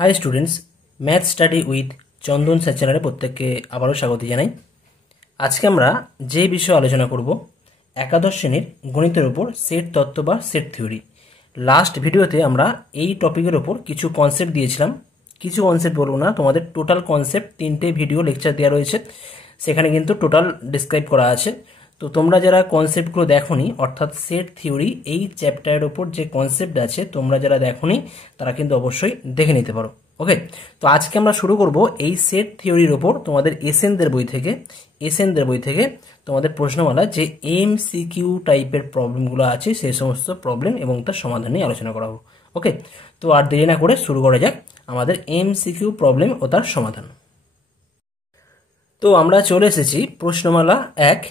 High students, math study with Chandan sir চ্যানেলে প্রত্যেককে আবারও স্বাগত জানাই। আজকে আমরা যে বিষয়ে আলোচনা করব একাদশ শ্রেণীর গণিতের উপর সেট তত্ত্ব বা সেট থিওরি। লাস্ট ভিডিওতে আমরা এই টপিকের ওপর কিছু কনসেপ্ট দিয়েছিলাম। কিছু কনসেপ্ট বলবো না, তোমাদের টোটাল কনসেপ্ট 3টে ভিডিও লেকচার দেওয়া রয়েছে, সেখানে কিন্তু টোটাল ডিসক্রাইব করা আছে। তো তোমরা যারা কনসেপ্টগুলো দেখোনি, অর্থাৎ সেট থিওরি এই চ্যাপ্টারের ওপর যে কনসেপ্ট আছে তোমরা যারা দেখোনি তারা কিন্তু অবশ্যই দেখে নিতে পারো। ওকে, তো আজকে আমরা শুরু করব এই সেট থিওরির ওপর তোমাদের এসএনদের বই থেকে তোমাদের প্রশ্নমালা যে এমসিকিউ টাইপের প্রবলেমগুলো আছে সেই সমস্ত প্রবলেম এবং তার সমাধান নিয়ে আলোচনা করা হবে। ওকে, তো আর দেরি না করে শুরু করা যাক আমাদের এমসিকিউ প্রবলেম ও তার সমাধান। তো আমরা চলে এসেছি প্রশ্নমালা 1,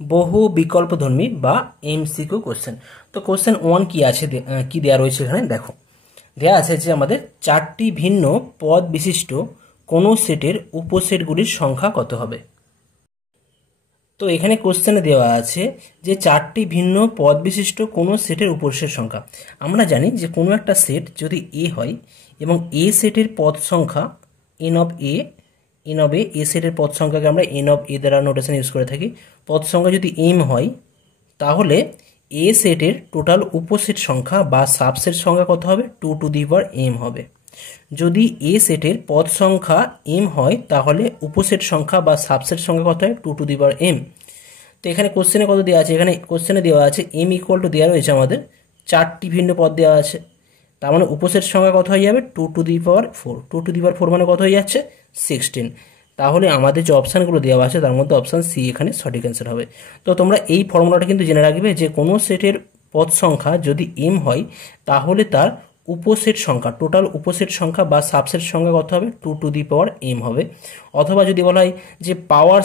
বহু বিকল্পধর্মী বা এমসিকিউ কোশ্চেন। তো কোশ্চেন 1 কি আছে, কি দেওয়া রয়েছে এখানে দেখো। দেওয়া আছে যে আমাদের 4টি ভিন্ন পদ বিশিষ্ট কোনো সেটের উপসেটগুলির সংখ্যা কত হবে। তো এখানে কোশ্চেনে দেওয়া আছে যে 4টি ভিন্ন পদ বিশিষ্ট কোনো সেটের উপসেট সংখ্যা। আমরা জানি যে কোনো একটা সেট যদি এ হয় এবং এ সেটের পদ সংখ্যা এন অফ এ এ সেটের পদ সংখ্যাকে আমরা এন অফ এ দ্বারা নোটেশন ইউজ করে থাকি। পদ সংখ্যা যদি এম হয় তাহলে এ সেটের টোটাল উপসেট সংখ্যা বা সাবসেট সংখ্যা কত হবে, 2 টু দি পাওয়ার m হবে। যদি এ সেটের পদ সংখ্যা m হয় তাহলে উপসেট সংখ্যা বা সাবসেট সংখ্যা কত হয়, 2 টু দি পাওয়ার m। তো এখানে কোশ্চেনে কত দেওয়া আছে, এখানে কোশ্চেনে দেওয়া আছে m ইকুয়াল টু দেওয়া রয়েছে আমাদের 4টি ভিন্ন পদ দেওয়া আছে, তার মানে উপসেট সংখ্যা কত হয়ে যাবে, 2 to the power 4। 2 to the পাওয়ার 4 মানে কত হয়ে যাচ্ছে, 16। তাহলে আমাদের যে অপশানগুলো দেওয়া আছে তার মধ্যে অপশান সি এখানে সঠিক অ্যান্সার হবে। তো তোমরা এই ফর্মুলাটা কিন্তু জেনে রাখবে যে কোনো সেটের পদ সংখ্যা যদি এম হয় তাহলে তার উপসেট সংখ্যা, টোটাল উপসেট সংখ্যা বা সাবসেট সংখ্যা কত হবে, 2 টু দি পাওয়ার এম হবে। অথবা যদি বলা হয় যে পাওয়ার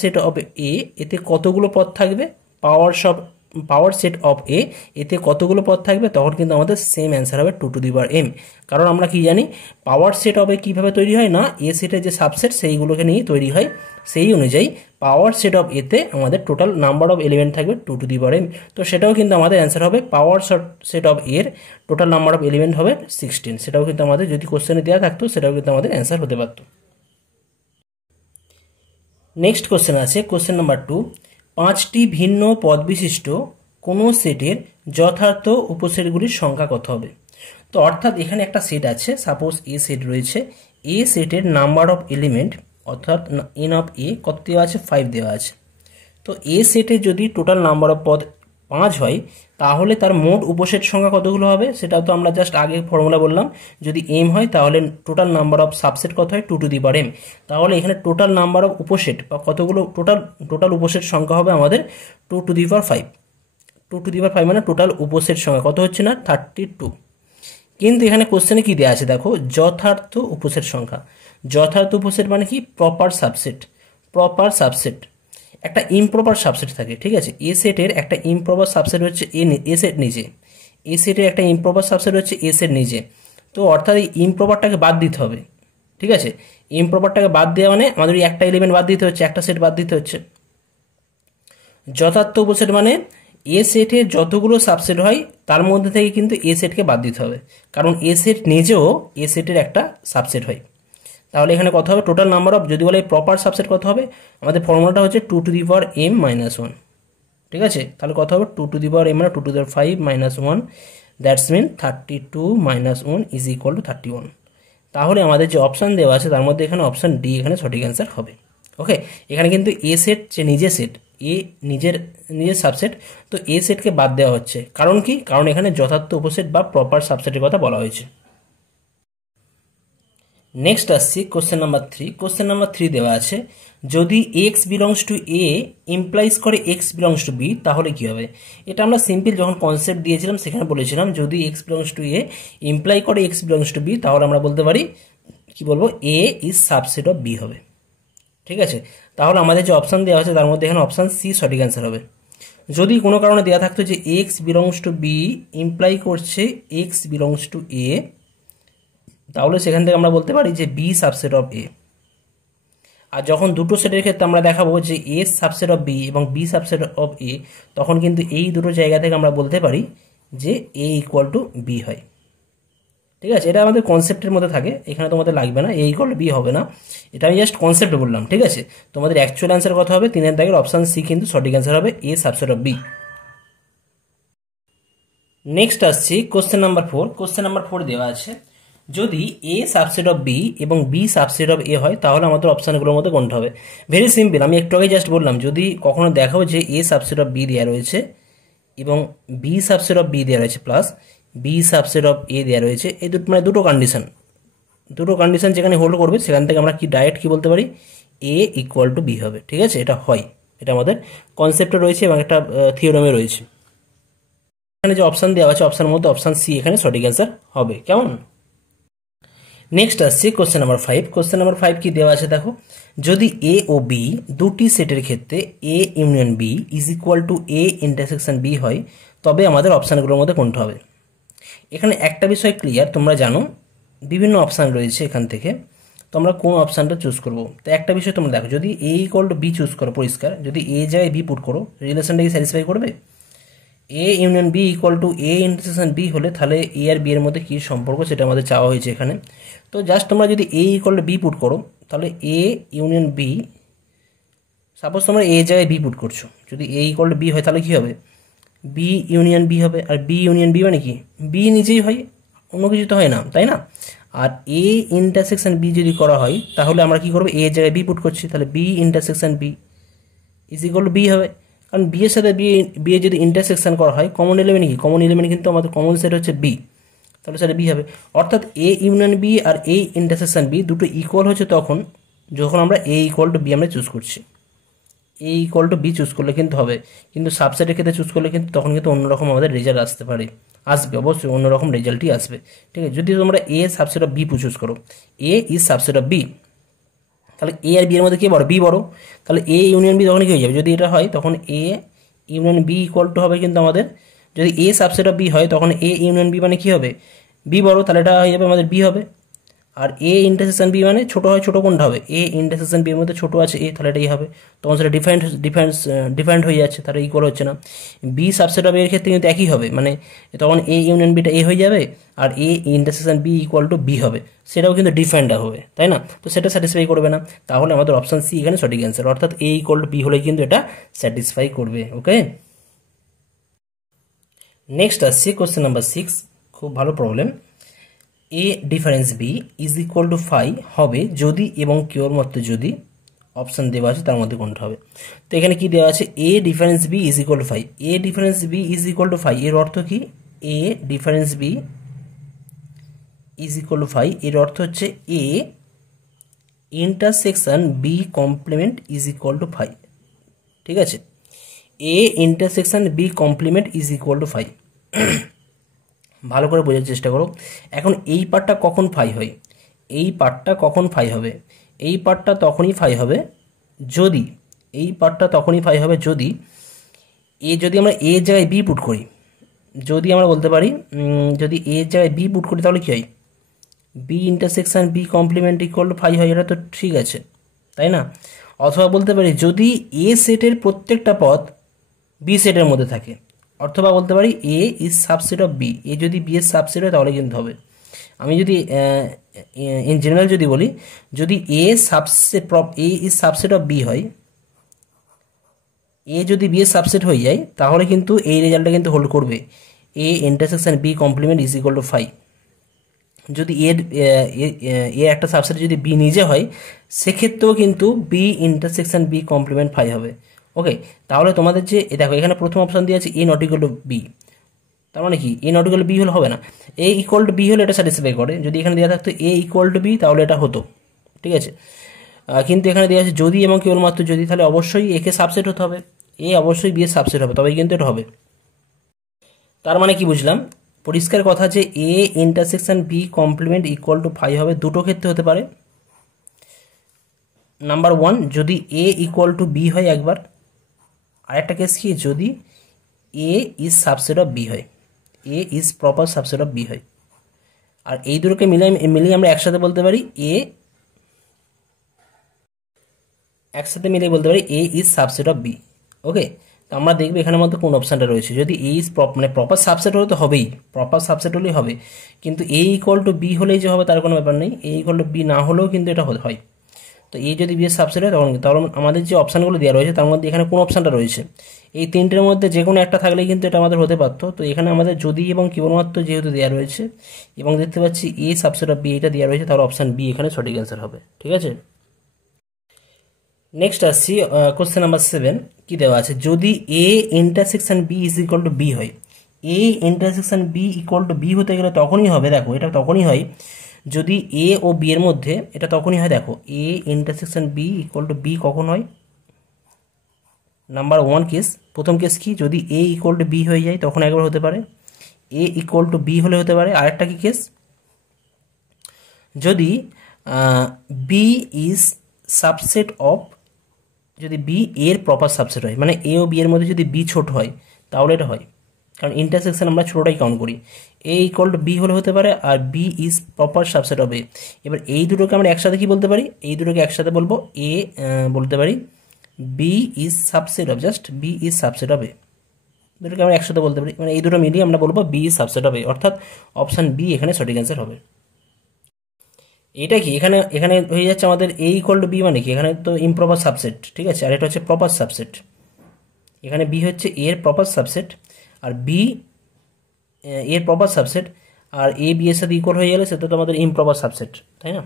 সেট অফ এ, এতে কতগুলো পদ থাকবে, পাওয়ার সেট অফ এ এতে কতগুলো পদ থাকবে, তখন কিন্তু আমাদের সেম অ্যান্সার হবে 2 টু দি পাওয়ার এম। কারণ আমরা কি জানি পাওয়ার সেট অফ এ কীভাবে তৈরি হয় না, এ সেটের যে সাবসেট সেইগুলোকে নিয়েই তৈরি হয়। সেই অনুযায়ী পাওয়ার সেট অফ এতে আমাদের টোটাল নাম্বার অফ এলিমেন্ট থাকবে 2 টু দি পাওয়ার এম। তো সেটাও কিন্তু আমাদের অ্যান্সার হবে, পাওয়ার সেট অফ এর টোটাল নাম্বার অফ এলিমেন্ট হবে 16। সেটাও কিন্তু আমাদের যদি কোশ্চেনে দেওয়া থাকতো সেটাও কিন্তু আমাদের অ্যান্সার হতে পারত। নেক্সট কোশ্চেন আছে কোশ্চেন নাম্বার 2, 5টি ভিন্ন পদ বিশিষ্ট কোনো সেটের যথার্থ উপসেটগুলির সংখ্যা কত হবে। তো অর্থাৎ এখানে একটা সেট আছে, সাপোজ এ সেট রয়েছে, এ সেটের নাম্বার অফ এলিমেন্ট অর্থাৎ এন অফ এ কত দেওয়া আছে, 5 দেওয়া আছে। তো এ সেটে যদি টোটাল নাম্বার অফ পদ 5 হয় তাহলে তার মোট উপসেট সংখ্যা কতগুলো হবে, সেটা তো আমরা জাস্ট আগে ফর্মুলা বললাম। যদি এম হয় তাহলে টোটাল নাম্বার অফ সাবসেট কত হয়, 2 টু দি পাওয়ার এম। তাহলে এখানে টোটাল নাম্বার অফ উপসেট বা কতগুলো টোটাল উপসেট সংখ্যা হবে আমাদের 2 to the power 5। 2 to the power 5 মানে টোটাল উপসেট সংখ্যা কত হচ্ছে না, 32। কিন্তু এখানে কোশ্চেনে কি দেওয়া আছে দেখো, যথার্থ উপসেট সংখ্যা। যথার্থ উপসেট মানে কি, প্রপার সাবসেট। একটা ইমপ্রপার সাবসেট থাকে, ঠিক আছে। এ সেটের একটা ইমপ্রপার সাবসেট হচ্ছে এ সেট নিজে, এ সেটের একটা ইমপ্রপার সাবসেট হচ্ছে এ সেট নিজে। তো অর্থাৎ এই ইমপ্রপারটাকে বাদ দিতে হবে, ঠিক আছে। ইমপ্রপারটাকে বাদ দেওয়া মানে আমাদের একটা এলিমেন্ট বাদ দিতে হচ্ছে, একটা সেট বাদ দিতে হচ্ছে। যথার্থ উপসেট মানে এ সেটের যতগুলো সাবসেট হয় তার মধ্যে থেকে কিন্তু এ সেটকে বাদ দিতে হবে, কারণ এ সেট নিজেও এ সেটের একটা সাবসেট হয়। তাহলে এখানে কত হবে, টোটাল নাম্বার অফ, যদি বলে প্রপার সাবসেট কত হবে, আমাদের ফর্মুলাটা হচ্ছে 2 to the power m minus 1, ঠিক আছে। তাহলে কত হবে, 2 টু দি পাওয়ার m মানে 2 to the power 5 minus 1, that's mean 32 minus 1 is equal to 31। তাহলে আমাদের যে অপশান দেওয়া আছে তার মধ্যে এখানে অপশান ডি এখানে সঠিক অ্যান্সার হবে। ওকে, এখানে কিন্তু এ সেট যে নিজের সেট, এ নিজের সাবসেট, তো এ সেটকে বাদ দেওয়া হচ্ছে। কারণ কি, কারণ এখানে যথার্থ উপসেট বা প্রপার সাবসেটের কথা বলা হয়েছে। নেক্সট আসছি কোশ্চেন নাম্বার 3। কোশ্চেন নাম্বার 3 দেওয়া আছে, যদি x belongs to A implies করে এক্স বিলংস টু বি তাহলে কি হবে। এটা আমরা সিম্পল যখন কনসেপ্ট দিয়েছিলাম সেখানে বলেছিলাম যদি x belongs to A imply করে এক্স বিলংস টু বি তাহলে আমরা বলতে পারি কি বলবো, এ ইজ সাবসেট অফ বি হবে, ঠিক আছে। তাহলে আমাদের যে অপশান দেওয়া আছে তার মধ্যে এখানে অপশান সি সঠিক অ্যান্সার হবে। যদি কোনো কারণে দেওয়া থাকতো যে x belongs to B imply করছে এক্স বিলংস টু এ, তাহলে সেখান থেকে আমরা বলতে পারি যে বি সাবসেট অফ এ। আর যখন দুটো সেটের ক্ষেত্রে আমরা দেখাবো যে এ সাবসেট অফ বি এবং বি সাবসেট অফ এ, তখন কিন্তু এই দুটো জায়গা থেকে আমরা বলতে পারি যে এ ইকুয়াল টু বি হয়। ঠিক আছে, এটা আমাদের কনসেপ্টের মধ্যে থাকে, এখানে তোমাদের লাগবে না, এ ইকুয়াল বি হবে না, এটা আমি জাস্ট কনসেপ্ট বললাম। ঠিক আছে, তোমাদের অ্যাকচুয়াল অ্যান্সার কত হবে, 3 দাগের অপশন সি কিন্তু সঠিক অ্যান্সার হবে, এ সাবসেট অফ বি। নেক্সট আসছি কোশ্চেন নাম্বার 4। কোশ্চেন নাম্বার 4 দেওয়া আছে, যদি এ সাবসেট অফ বি এবং বি সাবসেট অফ এ হয় তাহলে আমাদের অপশানগুলোর মধ্যে কোনটা হবে। ভেরি সিম্পল, আমি একটু আগে জাস্ট বললাম, যদি কখনো দেখাও যে এ সাবসেট অফ বি দেওয়া রয়েছে এবং বি সাবসেট অফ বি দেওয়া রয়েছে প্লাস বি সাবসেট অফ এ দেওয়া রয়েছে, এই মানে দুটো কন্ডিশন যেখানে হোল্ড করবে সেখান থেকে আমরা কি ডাইরেক্ট কি বলতে পারি, এ ইকুয়াল টু বি হবে। ঠিক আছে, এটা হয়, এটা আমাদের কনসেপ্টে রয়েছে এবং একটা থিওরামে রয়েছে। এখানে যে অপশান দেওয়া আছে অপশানের মধ্যে অপশান সি এখানে সঠিক অ্যান্সার হবে। কেমন? নেক্সট আসছে কোশ্চেন নাম্বার 5। কোশ্চেন নাম্বার 5 কি দেওয়া আছে দেখো, যদি এ ও বি দুটি সেটের ক্ষেত্রে A union B is equal to A intersection B হয় তবে আমাদের অপশানগুলোর মধ্যে কোনটা হবে। এখানে একটা বিষয় ক্লিয়ার, তোমরা জানো বিভিন্ন অপশান রয়েছে, এখান থেকে তোমরা কোন অপশানটা চুজ করবো। তো একটা বিষয় তোমরা দেখো, যদি এ ইকুয়াল টু বি চুজ করো, পরিষ্কার যদি এ জায়গায় বি পুট করো, রিলেশনটা কি স্যাটিসফাই করবে? A union B equal to A intersection B হলে তাহলে এ আর বি এর মধ্যে কী সম্পর্ক সেটা আমাদের চাওয়া হয়েছে এখানে। তো জাস্ট তোমরা যদি এ ইকুয়াল টু বি পুট করো তাহলে এ ইউনিয়ন বি, সাপোজ তোমরা এ জায়গায় বি পুট করছো, যদি এ ইকুয়াল টু বি হয় তাহলে কী হবে, বি ইউনিয়ন বি হবে। আর বি ইউনিয়ন বি মানে কি, বি নিজেই হয়, অন্য কিছু তো হয় না, তাই না? আর এ ইন্টারসেকশন বি যদি করা হয় তাহলে আমরা কী করবো, এ জায়গায় বি পুট করছি, তাহলে B intersection B is equal to B হবে। কারণ বি এর সাথে বি এর যদি ইন্টারসেকশন করা হয়, কমন এলিমেন্ট কি, কমন এলিমেন্ট কিন্তু আমাদের কমন সেট হচ্ছে বি, তাহলে সেটা বি হবে। অর্থাৎ এ ইউনিয়ন বি আর এ ইন্টারসেকশন বি দুটো ইকুয়াল হচ্ছে তখন যখন আমরা এ ইকুয়াল টু বি আমরা চুজ করছি। A equal to B choose করলে কিন্তু হবে, কিন্তু সাবসেটের ক্ষেত্রে চুজ করলে কিন্তু তখন কিন্তু অন্যরকম আমাদের রেজাল্ট আসতে পারে, আসবে অবশ্যই অন্যরকম রেজাল্টই আসবে। ঠিক আছে, যদি তোমরা এ সাবসেট অফ বি চুজ করো, এ ইজ সাবসেট অফ বি, তাহলে এ আর বি এর মধ্যে কি বড়, বি বড়, তাহলে এ ইউনিয়ন বি তখন কি হয়ে যাবে, যদি এটা হয় তখন A union B equal to হবে কিন্তু আমাদের, যদি এ সাবসেট অফ বি হয় তখন এ ইউনিয়ন বি মানে কি হবে, বি বড়, তাহলে এটা হয়ে যাবে আমাদের বি হবে। আর এ ইন্টারসেকশন বি মানে ছোটো হয়, ছোটো কোনটা হবে, এ ইন্টারসেকশন বি এর মধ্যে ছোটো আছে এ, তাহলে এটাই হবে, তখন সেটা ডিফারেন্ট হয়ে যাচ্ছে, তাহলে ইকুয়াল হচ্ছে না। বি সাবসেট অফ এর ক্ষেত্রে কিন্তু একই হবে, মানে তখন এ ইউনিয়ন বিটা এ হয়ে যাবে আর A intersection B equal to B হবে, সেটাও কিন্তু ডিফারেন্ট হবে, তাই না? তো সেটা স্যাটিসফাই করবে না, তাহলে আমাদের অপশান সি এখানে সঠিক অ্যান্সার, অর্থাৎ এ ইকুয়াল টু বি হলে কিন্তু এটা স্যাটিসফাই করবে। ওকে, নেক্সট আসছি কোশ্চেন নাম্বার 6। খুব ভালো problem. A difference B is equal to phi হবে যদি এবং কেবলমাত্র যদি অপশান দেওয়া আছে তার মধ্যে কোনটা হবে। তো এখানে কি দেওয়া আছে, A difference B is equal to phi, A difference B is equal to phi, এর অর্থ কি, A difference B is equal to phi, এর অর্থ হচ্ছে A intersection B complement is equal to phi. ঠিক আছে, A intersection B complement is equal to phi. ভালো করে বোঝার চেষ্টা করো। এখন এই পার্টটা কখন ফাই হয়, এই পার্টটা কখন ফাই হবে, এই পার্টটা তখনই ফাই হবে যদি, এই পার্টটা তখনই ফাই হবে যদি যদি আমরা এ জায়গায় বি পুট করি, যদি আমরা বলতে পারি যদি এ জায়গায় বি পুট করি তাহলে কী হয়, B intersection B complement equal to phi হয়, এটা তো ঠিক আছে, তাই না? অথবা বলতে পারি যদি এ সেটের প্রত্যেকটা পদ বি সেটের মধ্যে থাকে, অথবা বলতে পারি এ ইজ সাবসেট অফ বি, এ যদি বি এর সাবসেট হয় তাহলে কিন্তু হবে। আমি যদি ইন জেনারেল যদি বলি, যদি A is subset of B হয়, এ যদি বি এর সাবসেট হয়ে যায় তাহলে কিন্তু এই রেজাল্টটা কিন্তু হোল্ড করবে, A intersection B complement is equal to phi. যদি এ একটা সাবসেট যদি বি নিজে হয় সেক্ষেত্রেও কিন্তু B intersection B complement phi হবে। ওকে, তাহলে তোমাদের যে দেখো এখানে প্রথম অপশান দিয়ে আছে এ নট ইকুয়াল টু বি, তার মানে কি এ নট ইকুয়াল টু বি হলে হবে না, এ ইকুয়াল টু বি হলে এটা স্যাটিসফাই করে, যদি এখানে দেওয়া থাকতো এ ইকুয়াল টু বি তাহলে এটা হতো। ঠিক আছে, কিন্তু এখানে দেওয়া আছে যদি এবং কেবলমাত্র যদি, তাহলে অবশ্যই একে সাবসেট হতে হবে, এ অবশ্যই বি এর সাবসেট হবে তবেই কিন্তু এটা হবে। তার মানে কি বুঝলাম, পরিষ্কার কথা যে A intersection B complement equal to phi হবে, দুটো ক্ষেত্রে হতে পারে। নাম্বার 1 যদি এ ইকুয়াল টু বি হয় একবার, আরেকটা কেস কি যদি A is subset of B হয়, A is proper subset of B হয়। আর এই দুটোকে মিলিয়ে আমরা একসাথে বলতে পারি একসাথে মিলিয়ে বলতে পারি এ ইজ সাবসেট অফ বি। ওকে, তো আমরা দেখবো এখানের মধ্যে কোন অপশানটা রয়েছে। যদি এ ইজ মানে প্রপার সাবসেট হলে তো হবেই, প্রপার সাবসেট হলেই হবে, কিন্তু এ ইকুয়াল টু বি হলেই যে হবে তার কোনো ব্যাপার নেই, এ ইকুয়াল টু বি না হলেও কিন্তু এটা হয়। তো এই যদি বি এর সাবসেট হয় তাহলে আমাদের যে অপশানগুলো দেওয়া রয়েছে তার মধ্যে এখানে কোন অপশানটা রয়েছে, এই তিনটের মধ্যে যে কোনো একটা থাকলেই কিন্তু এটা আমাদের হতে পারতো। তো এখানে আমাদের যদি এবং কেবলমাত্র যেহেতু দেওয়া রয়েছে এবং দেখতে পাচ্ছি এ সাবসেট অফ বি এটা দেওয়া রয়েছে, তাহলে অপশান বি এখানে সঠিক অ্যান্সার হবে। ঠিক আছে, নেক্সট আসছি কোশ্চেন নাম্বার 7। কি দেওয়া আছে, যদি A intersection B is equal to B হয়, A intersection B equal to B হতে গেলে তখনই হবে, দেখো এটা তখনই হয় যদি এ ও বি এর মধ্যে, এটা তখনই হয় দেখো A intersection B equal to B কখন হয়, নাম্বার 1 কেস, প্রথম কেস কি, যদি এ ইকুয়াল টু বি হয়ে যায় তখন একবার হতে পারে, এ ইকুয়াল টু বি হলে হতে পারে। আরেকটা কি কেস, যদি বি ইজ সাবসেট অফ, যদি বি এর প্রপার সাবসেট হয়, মানে এ ও বি এর মধ্যে যদি বি ছোট হয় তাহলে এটা হয়, কারণ ইন্টারসেকশন আমরা ছোটটাই কাউন্ট করি। এ ইকুয়াল টু বি হলে হতে পারে, আর B is proper subset of A. এবার এই দুটোকে আমরা একসাথে কি বলতে পারি, এই দুটোকে একসাথে বলবো এ, বলতে পারি B is subset of, just B is subset of A, দুটোকে আমরা একসাথে বলতে পারি, মানে এই দুটো মিলিয়ে আমরা বলবো বি ইজ সাবসেট অফ এ, অর্থাৎ অপশান বি এখানে সঠিক অ্যান্সার হবে। এটা কি এখানে এখানে হয়ে যাচ্ছে আমাদের এ ইকুয়াল টু বি, মানে কি এখানে তো ইমপ্রপার সাবসেট, ঠিক আছে, আর এটা হচ্ছে প্রপার সাবসেট, এখানে বি হচ্ছে এর প্রপার সাবসেট, আর বি এর proper subset, R A B এর সাথে ইকুয়াল হয়ে গেলে সেটা তো আমাদের ইমপ্রপার সাবসেট, তাই না।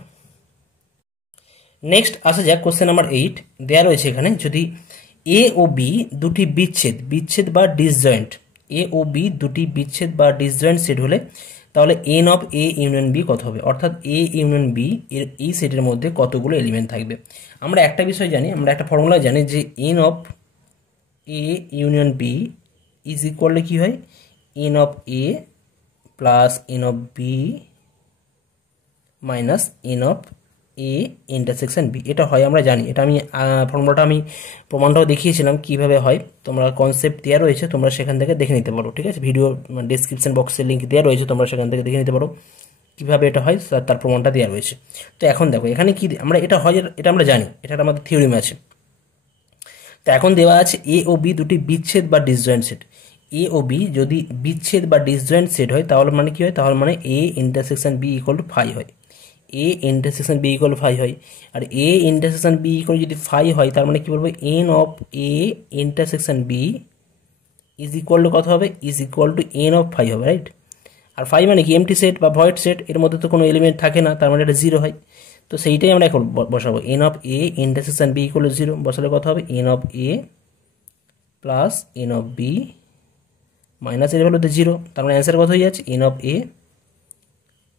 নেক্সট আসা যাক কোশ্চেন নাম্বার 8। দেওয়া রয়েছে এখানে, যদি এ ও বি দুটি বিচ্ছেদ বা ডিসজয়েন্ট, এ ও বি দুটি বিচ্ছেদ বা ডিসজয়েন্ট সেট হলে তাহলে n of A union B কত হবে, অর্থাৎ এ ইউনিয়ন বি এর এই সেটের মধ্যে কতগুলো এলিমেন্ট থাকবে। আমরা একটা বিষয় জানি, আমরা একটা ফর্মুলা জানি যে n of A union B is equal to কী হয়, n of A plus n of B minus n of A intersection B, এটা হয় আমরা জানি, এটা আমি ফর্মুলাটা আমি প্রমাণটাও দেখিয়েছিলাম কিভাবে হয়, তোমরা কনসেপ্ট দেওয়া রয়েছে, তোমরা সেখান থেকে দেখে নিতে পারো। ঠিক আছে, ভিডিও ডিসক্রিপশন বক্সে লিঙ্ক দেওয়া রয়েছে, তোমরা সেখান থেকে দেখে নিতে পারো কীভাবে এটা হয়, তার প্রমাণটা দেওয়া রয়েছে। তো এখন দেখো এখানে কি আমরা, এটা হয় এটা আমরা জানি, এটা আমাদের থিওরিমে আছে। তো এখন দেওয়া আছে এ ও বি দুটি বিচ্ছেদ বা ডিসজয়েন্ট সেট, এ ও বি যদি বিচ্ছেদ বা ডিসজয়েন্ট সেট হয় তাহলে মানে কি হয়, তাহলে মানে A intersection B equal to phi হয়, A intersection B equal phi হয়, আর এ ইন্টারসেকশন বি ইকুয়াল যদি ফাই হয় তার মানে কি বলবো, n of A intersection B is equal to কত হবে, is equal to n of phi হবে, রাইট। আর ফাই মানে কি এমটি সেট বা ভয়েড সেট, এর মধ্যে তো কোনো এলিমেন্ট থাকে না, তার মানে এটা জিরো হয়। তো সেইটাই আমরা এখন বসাবো, n of A intersection B equal to zero, বসালে কত হবে, n of A plus n of B minus এর ভ্যালুতে জিরো, তার মানে অ্যান্সার কত হয়ে যাচ্ছে, n of A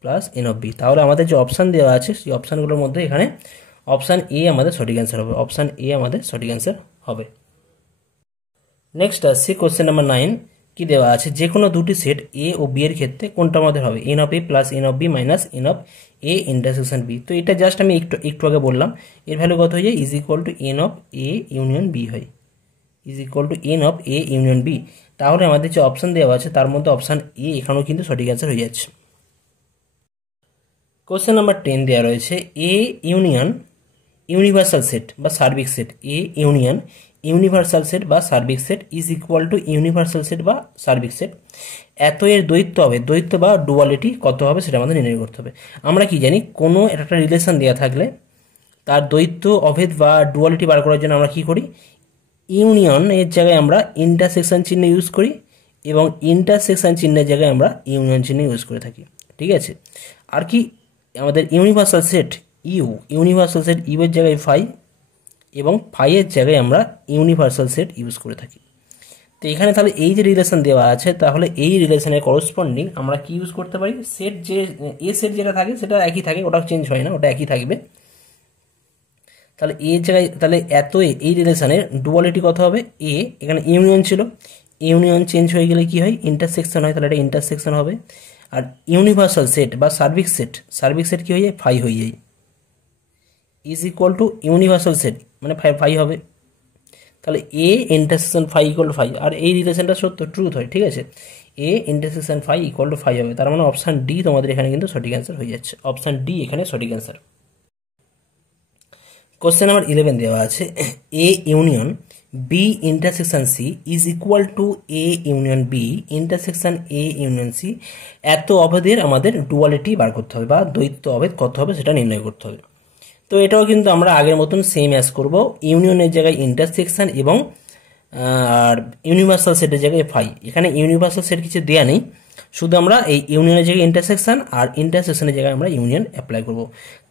plus n of B. তাহলে আমাদের যে অপশান দেওয়া আছে সেই অপশানগুলোর মধ্যে এখানে অপশান এ আমাদের সঠিক অ্যান্সার হবে, অপশান এ আমাদের সঠিক অ্যান্সার হবে। নেক্সট আসছে কোশ্চেন নাম্বার 9। কি দেওয়া আছে, যে কোনো দুটি সেট এ ও বি এর ক্ষেত্রে কোনটা আমাদের হবে, n of A plus n of B minus n of A intersection B. তো এটা জাস্ট আমি একটু আগে বললাম, এর ভ্যালু কত হয়ে যায়, is equal to n of A union B হয়, is equal to n of A union B. তাহলে আমাদের যে অপশান দেওয়া আছে তার মধ্যে অপশান এ এখানেও কিন্তু সঠিক অ্যান্সার হয়ে যাচ্ছে। কোশ্চেন নাম্বার 10 দেওয়া রয়েছে, এ ইউনিয়ন ইউনিভার্সাল সেট বা সার্বিক সেট, এ ইউনিয়ন ইউনিভার্সাল সেট বা সার্বিক set is equal to universal set বা সার্বিক সেট, এত এর দ্বৈত হবে, দ্বৈত বা ডুয়ালিটি কত হবে সেটা আমাদের নির্ণয় করতে হবে। আমরা কি জানি, কোনো একটা রিলেশন দেওয়া থাকলে তার দ্বৈত অভেদ বা ডুয়ালিটি বার করার জন্য আমরা কি করি, ইউনিয়ন এর জায়গায় আমরা ইন্টারসেকশন চিহ্ন ইউজ করি এবং ইন্টারসেকশন চিহ্নের জায়গায় আমরা ইউনিয়ন চিহ্ন ইউজ করে থাকি। ঠিক আছে, আর কি আমাদের universal set universal set U এর জায়গায় ফাই এবং ফাইয়ের জায়গায় আমরা ইউনিভার্সাল সেট ইউজ করে থাকি। তো এখানে তাহলে এই যে রিলেশন দেওয়া আছে, তাহলে এই রিলেশনের করসপন্ডিং আমরা কি ইউজ করতে পারি, সেট যে এ সেট যেটা থাকে সেটা একই থাকে, ওটা চেঞ্জ হয় না, ওটা একই থাকবে। তাহলে এর জায়গায় তাহলে এত এই রিলেশনের ডুয়ালিটি কত হবে, এ এখানে ইউনিয়ন ছিল, ইউনিয়ন চেঞ্জ হয়ে গেলে কি হয়, ইন্টারসেকশন হয়, তাহলে এটা ইন্টারসেকশন হবে। আর ইউনিভার্সাল সেট বা সার্বিক সেট কি হয়ে যায়, ফাই হয়ে যায়, is equal to universal set মানে ফাই হবে। তাহলে A intersection phi equal to phi, আর এই রিলেশনটা সত্য ট্রুথ হয়। ঠিক আছে, A intersection phi equal to phi হবে, তার মানে অপশান ডি তোমাদের এখানে কিন্তু সঠিক অ্যান্সার হয়ে যাচ্ছে, অপশান ডি এখানে সঠিক অ্যান্সার। কোশ্চেন নাম্বার 11 দেওয়া আছে, A union B intersection C is equal to A union B intersection A union C, এত অভেদের আমাদের ডুয়ালিটি বার করতে হবে বা দ্বৈত অভেদ কত হবে সেটা নির্ণয় করতে হবে। তো এটাও কিন্তু আমরা আগের মতন সেম অ্যাজ করব, ইউনিয়নের জায়গায় ইন্টারসেকশন এবং আর ইউনিভার্সাল সেটের জায়গায় ফাই। এখানে ইউনিভার্সাল সেট কিছু দেওয়া নেই, শুধু আমরা এই ইউনিয়নের জায়গায় ইন্টারসেকশন আর ইন্টারসেকশনের জায়গায় আমরা ইউনিয়ন অ্যাপ্লাই করব।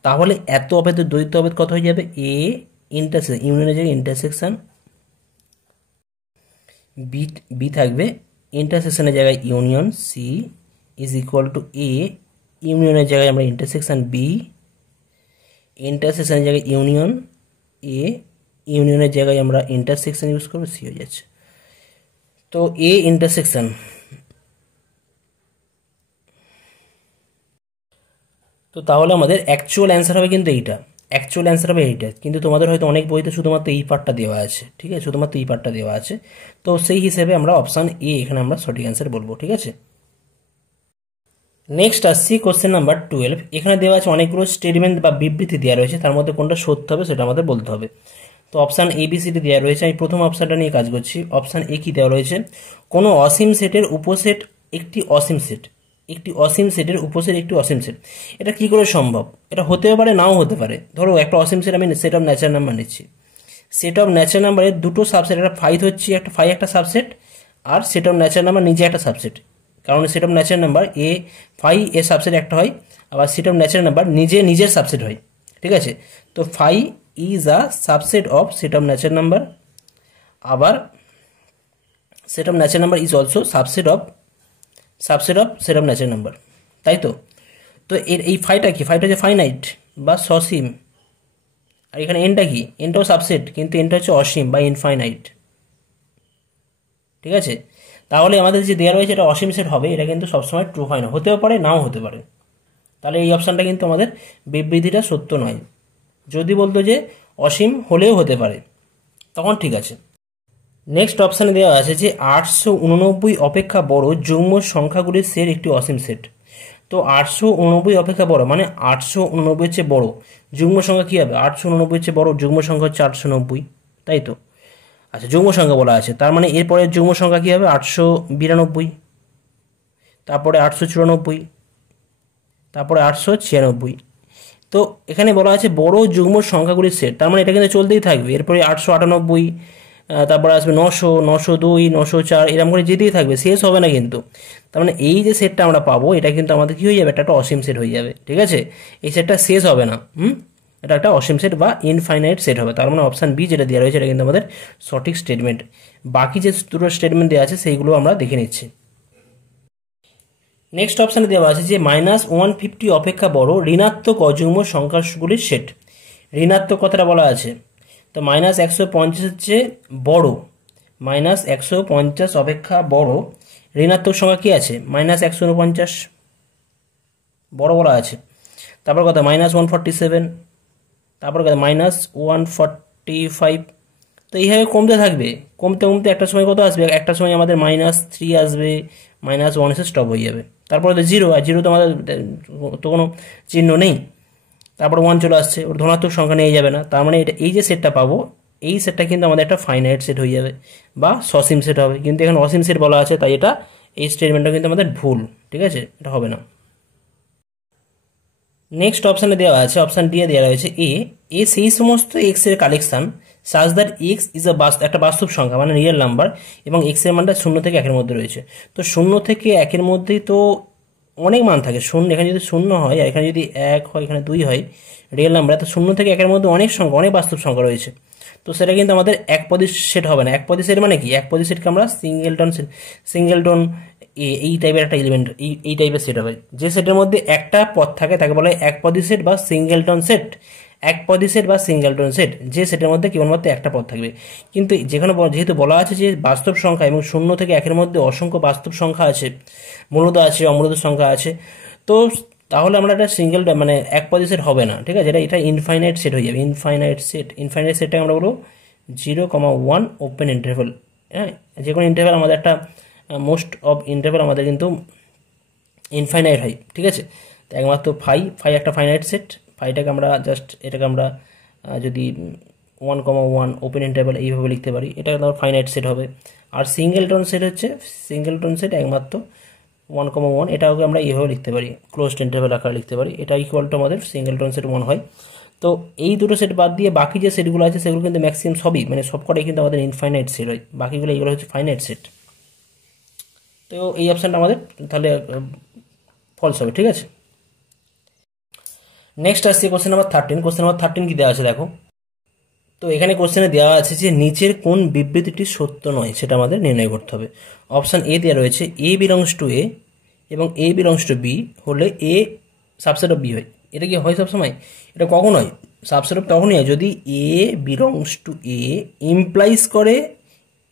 তাহলে এত অভেদের দ্বৈত অভেদ কত হয়ে যাবে, এ ইন্টারসেকশন ইউনিয়নের জায়গায় ইন্টারসেকশন বি, বি থাকবে ইন্টারসেকশনের জায়গায় union C is equal to A ইউনিয়নের জায়গায় আমরা ইন্টারসেকশন বি, ইন্টারসেকশনের জায়গায় ইউনিয়ন এ, ইউনিয়নের জায়গায় আমরা ইন্টারসেকশন ইউজ করবো, সি হয়ে যাচ্ছে। তো এ ইন্টারসেকশন, তো তাহলে আমাদের অ্যাকচুয়াল অ্যান্সার হবে কিন্তু এইটা, অ্যাকচুয়াল অ্যান্সার হবে এইটা। কিন্তু তোমাদের হয়তো অনেক বইতে শুধুমাত্র এই পার্টটা দেওয়া আছে, ঠিক আছে, শুধুমাত্র এই পার্টটা দেওয়া আছে। তো সেই হিসেবে আমরা অপশান এ এখানে আমরা সঠিক অ্যান্সার বলবো, ঠিক আছে। নেক্সট আসছি কোশ্চেন নাম্বার 12। এখানে দেওয়া আছে অনেকগুলো স্টেটমেন্ট বা বিবৃতি দেওয়া রয়েছে, তার মধ্যে কোনটা সত্য হবে সেটা আমাদের বলতে হবে। তো option A B C D দেওয়া রয়েছে, আমি প্রথম অপশানটা নিয়ে কাজ করছি। অপশান এ কি দেওয়া রয়েছে, কোনো অসীম সেটের উপসেট একটি অসীম সেট, একটি অসীম সেটের উপসেট একটি অসীম সেট। এটা কি করে সম্ভব, এটা হতেও পারে নাও হতে পারে। ধরো একটা অসীম সেট আমি সেট অফ ন্যাচারাল নাম্বার নিচ্ছি, সেট অফ ন্যাচারাল নাম্বারের দুটো সাবসেট, একটা ফাই হচ্ছে একটা ফাই একটা সাবসেট, আর সেট অফ ন্যাচারাল নাম্বার নিজে একটা সাবসেট। কারণ সেট অফ ন্যাচারাল নাম্বার এ ফাই এ সাবসেট একটা হয়, আবার সেট অফ ন্যাচারাল নাম্বার নিজে নিজের সাবসেট হয়, ঠিক আছে। তো phi is a subset of set of natural number, আবার set of natural number is also subset of set of natural number, তাই তো। তো এর এই ফাইটা কি, ফাইটা হচ্ছে ফাইনাইট বা সসীম, আর এখানে এনটা কি, এনটাও সাবসেট কিন্তু এনটা হচ্ছে অসীম বা ইনফাইনাইট, ঠিক আছে। তাহলে আমাদের যে দেওয়া রয়েছে এটা অসীম সেট হবে, এটা কিন্তু সবসময় ট্রু হয় না, হতেও পারে নাও হতে পারে। তাহলে এই অপশানটা কিন্তু আমাদের বিবৃতিটা সত্য নয়। যদি বলতো যে অসীম হলেও হতে পারে তখন ঠিক আছে। নেক্সট অপশানে দেওয়া আছে যে 889 অপেক্ষা বড় যুগ্ম সংখ্যাগুলির সেট একটি অসীম সেট। তো 889 অপেক্ষা বড় মানে 889 চেয়ে বড় যুগ্ম সংখ্যা কী হবে, 889 চেয়ে বড় যুগ্ম সংখ্যা হচ্ছে 890, তাই তো। আচ্ছা যুগ্ম সংখ্যা বলা আছে, তার মানে এরপরে যুগ্ম সংখ্যা কী হবে, 892, তারপরে 894, তারপরে 896। তো এখানে বলা আছে বড় যুগ্ম সংখ্যাগুলির সেট, তার মানে এটা কিন্তু চলতেই থাকবে। এরপরে 898, তারপরে আসবে 900, 902, 904, এরকম করে যেতেই থাকবে, শেষ হবে না কিন্তু। তার মানে এই যে সেটটা আমরা পাবো এটা কিন্তু আমাদের কী হয়ে যাবে, একটা অসীম সেট হয়ে যাবে, ঠিক আছে। এই সেটটা শেষ হবে না, এটা একটা অসীম সেট বা ইনফাইনাইট সেট হবে। তার মানে অপশান বি যেটা দেওয়া রয়েছে এটা কিন্তু আমাদের সঠিক স্টেটমেন্ট। বাকি যে দুটো স্টেটমেন্ট দেওয়া আছে সেইগুলো আমরা দেখে নিচ্ছি। নেক্সট অপশানে দেওয়া আছে যে -150 অপেক্ষা বড় ঋণাত্মক অযুগ্ম সংখ্যাগুলির সেট। ঋণাত্মক কথাটা বলা আছে, তো -150 হচ্ছে বড়, -150 অপেক্ষা বড় ঋণাত্মক সংখ্যা কি আছে, -149 বড় বলা আছে। তারপর কথা -147, তারপর কথা -145। তো এইভাবে কমতে থাকবে, কমতে কমতে একটা সময় কত আসবে, একটা সময় আমাদের -3 আসবে, -1 এসে স্টপ হয়ে যাবে। তারপরে তো জিরো, আর জিরো তো আমাদের তো কোনো চিহ্ন নেই। তারপর 1 চলে আসছে, ওর ধনাত্মক সংখ্যা নিয়ে যাবে না। তার মানে এটা এই যে সেটটা পাবো এই সেটটা কিন্তু আমাদের একটা ফাইনাইট সেট হয়ে যাবে বা সসীম সেট হবে, কিন্তু এখানে অসীম সেট বলা আছে, তাই এটা এই স্টেটমেন্টটা কিন্তু আমাদের ভুল, ঠিক আছে, এটা হবে না। নেক্সট অপশানে দেওয়া আছে, অপশান ডি এ দেওয়া রয়েছে এ সেই সমস্ত এক্স এর collection such that x is একটা বাস্তব সংখ্যা মানে রিয়েল নাম্বার এবং এক্স এর মানটা 0 থেকে 1 এর মধ্যে রয়েছে। তো 0 থেকে 1 এর মধ্যেই তো অনেক মান থাকে, 0 এখানে যদি 0 হয় আর এখানে যদি 1 হয়, এখানে 2 হয় রিয়েল নাম্বার, তো 0 থেকে 1 এর মধ্যে অনেক সংখ্যা, অনেক বাস্তব সংখ্যা রয়েছে। তো সেটা কিন্তু আমাদের একপদী সেট হবে না। একপদী সেট মানে কি, একপদী সেটকে আমরা সিঙ্গেলটন এই টাইপের একটা এলিমেন্ট, এই টাইপের সেট হবে। যে সেটের মধ্যে একটা পদ থাকে তাকে বলা হয় একপদী সেট বা সিঙ্গেলটন সেট। একপদী সেট বা সিঙ্গেলটন সেট, যে সেটের মধ্যে কেবলমাত্র একটা পদ থাকবে। কিন্তু যেখানে যেহেতু বলা আছে যে বাস্তব সংখ্যা এবং 0 থেকে 1 এর মধ্যে অসংখ্য বাস্তব সংখ্যা আছে, মূলত আছে, অমূলত সংখ্যা আছে, তো তাহলে আমরা একটা সিঙ্গেল মানে একপদী সেট হবে না, ঠিক আছে। এটা ইনফাইনাইট সেট হয়ে যাবে। ইনফাইনাইট সেটটা আমরা বলবো 0,1 ওপেন ইন্টারভ্যাল। হ্যাঁ, যে কোনো ইন্টারভ্যাল আমাদের একটা মোস্ট অফ ইন্টারভ্যাল আমাদের কিন্তু ইনফাইনাইট হয়, ঠিক আছে। তো একমাত্র ফাই একটা ফাইনাইট সেট, ফাইটাকে আমরা জাস্ট এটাকে আমরা যদি 1,1 ওপেন ইন্টারভ্যাল এইভাবে লিখতে পারি, এটা তোমার ফাইনাইট সেট হবে। আর সিঙ্গেলটন সেট হচ্ছে সিঙ্গেলটন সেট একমাত্র 1,1, এটাকে আমরা এইভাবে লিখতে পারি, ক্লোজড ইন্টারভ্যাল আকারে লিখতে পারি, এটা ইকুয়াল টু আমাদের সিঙ্গেলটন সেট 1 হয়। তো এই দুটো সেট বাদ দিয়ে বাকি যে সেটগুলো আছে সেগুলো কিন্তু ম্যাক্সিমাম সবই মানে সবকটাই কিন্তু আমাদের ইনফাইনাইট সেট হয়, বাকিগুলো এইগুলো হচ্ছে ফাইনাইট সেট। তো এই অপশানটা আমাদের তাহলে ফলস হবে, ঠিক আছে। নেক্সট আসছে কোশ্চেন নাম্বার 13। কোশ্চেন নাম্বার 13 কি দেওয়া আছে দেখো। তো এখানে কোশ্চেনে দেওয়া আছে যে নিচের কোন বিবৃতিটি সত্য নয় সেটা আমাদের নির্ণয় করতে হবে। অপশান এ দেওয়া রয়েছে এ বিলংস টু এ এবং এ বিলংস টু বি হলে এ সাবসেট অফ বি হয়। এটা কি হয় সবসময়? এটা কখন হয়? সাবসেট অফ তখনই হয় যদি এ বিলংস টু এ ইমপ্লাইজ করে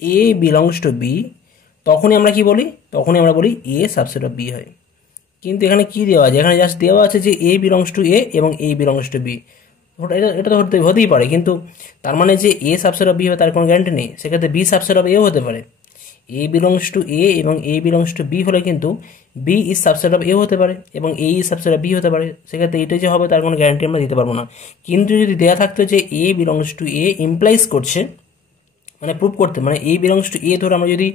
এ বিলংস টু বি, তখনই আমরা কি বলি? তখনই আমরা বলি এ সাবসেট অফ বি হয়। কিন্তু এখানে কি দেওয়া আছে? এখানে জাস্ট দেওয়া আছে যে এ বিলংস টু এ এবং এ বিলংস টু বি। এটা তো হতেই পারে, কিন্তু তার মানে যে এ সাবসেট অফ বি হবে তার কোনো গ্যারান্টি নেই। সেক্ষেত্রে বি সাবসেট অফ এও হতে পারে। এ বিলংস টু এ এবং এ বিলংস টু বি হলে কিন্তু বি ইজ সাবসেট অফ এ হতে পারে এবং এ ইজ সাবসেট অফ বি হতে পারে। সেক্ষেত্রে এটা যে হবে তার কোনো গ্যারান্টি আমরা দিতে পারবো না। কিন্তু যদি দেওয়া থাকতো যে এ বিলংস টু এ ইমপ্লাইজ করছে, মানে প্রুভ করতে, মানে এ বিলংস টু এ ধরে আমরা যদি